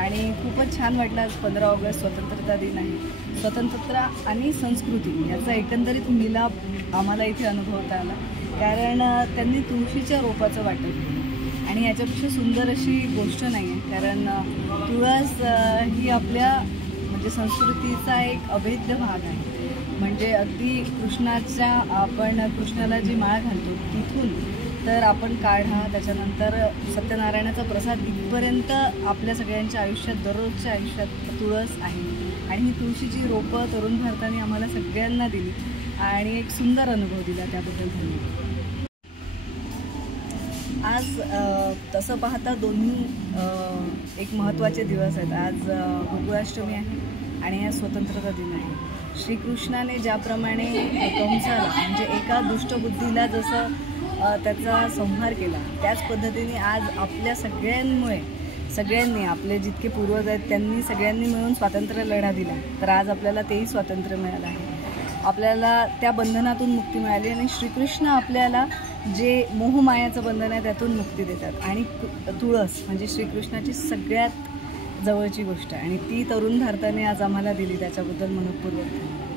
आणि खूपच छान वाटलं. आज 15 ऑगस्ट स्वतंत्रता दिन आहे. स्वतंत्रता आणि संस्कृती याचा एकंदरीत मिलाप आम्हाला इथे अनुभवता आला, कारण त्यांनी तुळशीच्या रोपाचं वाटप केलं आणि याच्यापेक्षा सुंदर अशी गोष्ट नाही आहे. कारण तुळस ही आपल्या म्हणजे संस्कृतीचा एक अभेद्य भाग आहे. म्हणजे अगदी आपण कृष्णाला जी माळ घालतो तिथून तर आपण काढा, त्याच्यानंतर सत्यनारायणाचा प्रसाद इथपर्यंत आपल्या सगळ्यांच्या आयुष्यात, दररोजच्या आयुष्यात तुळस आहे. आणि ही तुळशीची रोपं तरुण भारताने आम्हाला सगळ्यांना दिली आणि एक सुंदर अनुभव दिला, त्याबद्दल धन्यवाद. आज तसं पाहता दोन्ही एक महत्त्वाचे दिवस आहेत. आज गोकुळाष्टमी आहे आणि आज स्वतंत्रता दिन आहे. श्रीकृष्णाने ज्याप्रमाणे कंसाला म्हणजे एका दुष्टबुद्धीला जसं त्याचा संहार केला, त्याच पद्धतीने आज आपल्या सगळ्यांनी आपले जितके पूर्वज आहेत त्यांनी सगळ्यांनी मिळून स्वातंत्र्य लढा दिला. तर आज आपल्याला तेही स्वातंत्र्य मिळालं आहे. आपल्याला त्या बंधनातून मुक्ती मिळाली आणि श्रीकृष्ण आपल्याला जे मोहमायाचं बंधन आहे त्यातून मुक्ती देतात. आणि तुळस म्हणजे श्रीकृष्णाची सगळ्यात जवळची गोष्ट आहे आणि ती तरुण भारताने आज आम्हाला दिली, त्याच्याबद्दल मनपूर्वक धन्यवाद.